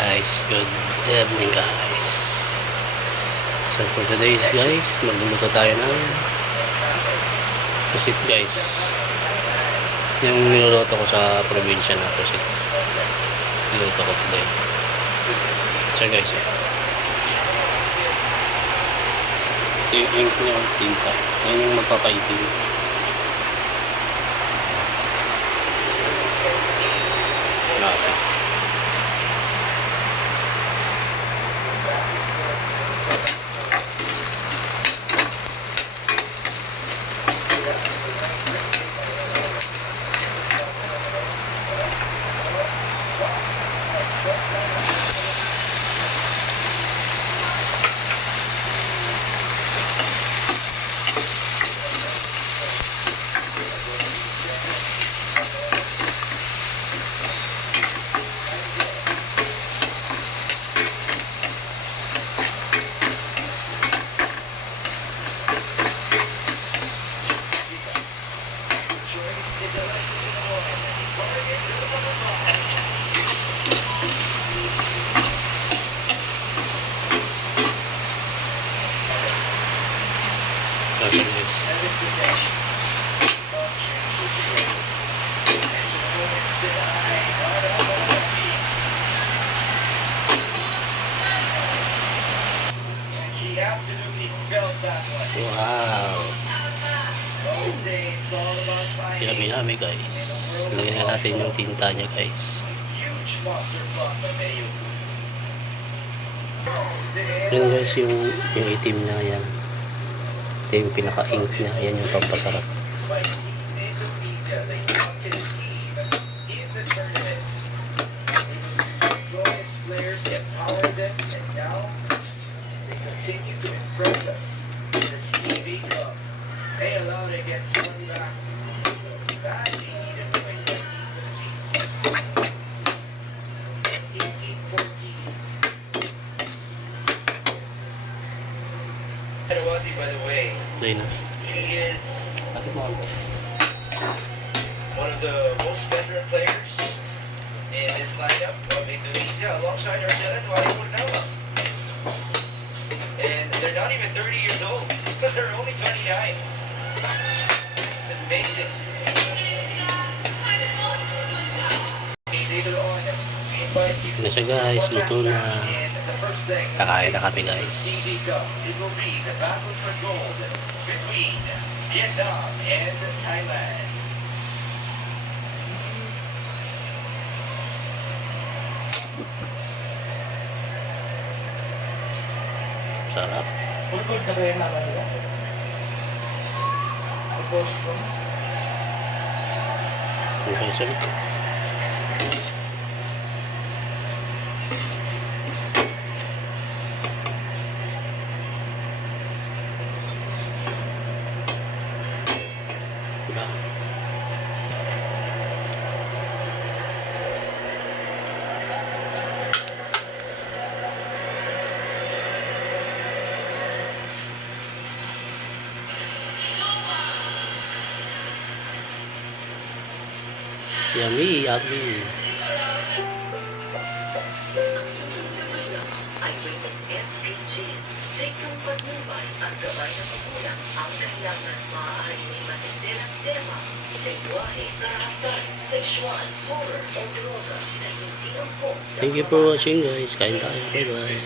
guys, good evening guys. So for today guys, magluluto tayo ng pusit guys. Yung niluluto ko sa probinsya na pusit. Niluluto ko today. So guys, ito yung ink niya, tinta. Yan yung magpapaitim. Lapis. Wow, yummy guys. Lagyan natin yung tinta niya guys. Yan guys, yung itim niya yan. Ito yung pinaka-ink niya. Yan yung pampasarap. By the way, he is one of the most veteran players in this lineup of Indonesia alongside Argentina Wali. And they're not even 30 years old. They're only 29. It's amazing. Na siya guys, luto na. Kakain na kami guys. Sarap. Okay, sarap. Yummy, yummy. Ay may SPG, striktong patnubay at gabay ng magulang ang kailangan. Maaaring may masisirang tema, lengguwahe, karahasan, sexual, horror, o droga na hindi angkop sa Thank you for watching guys. Kain tayo. Bye bye.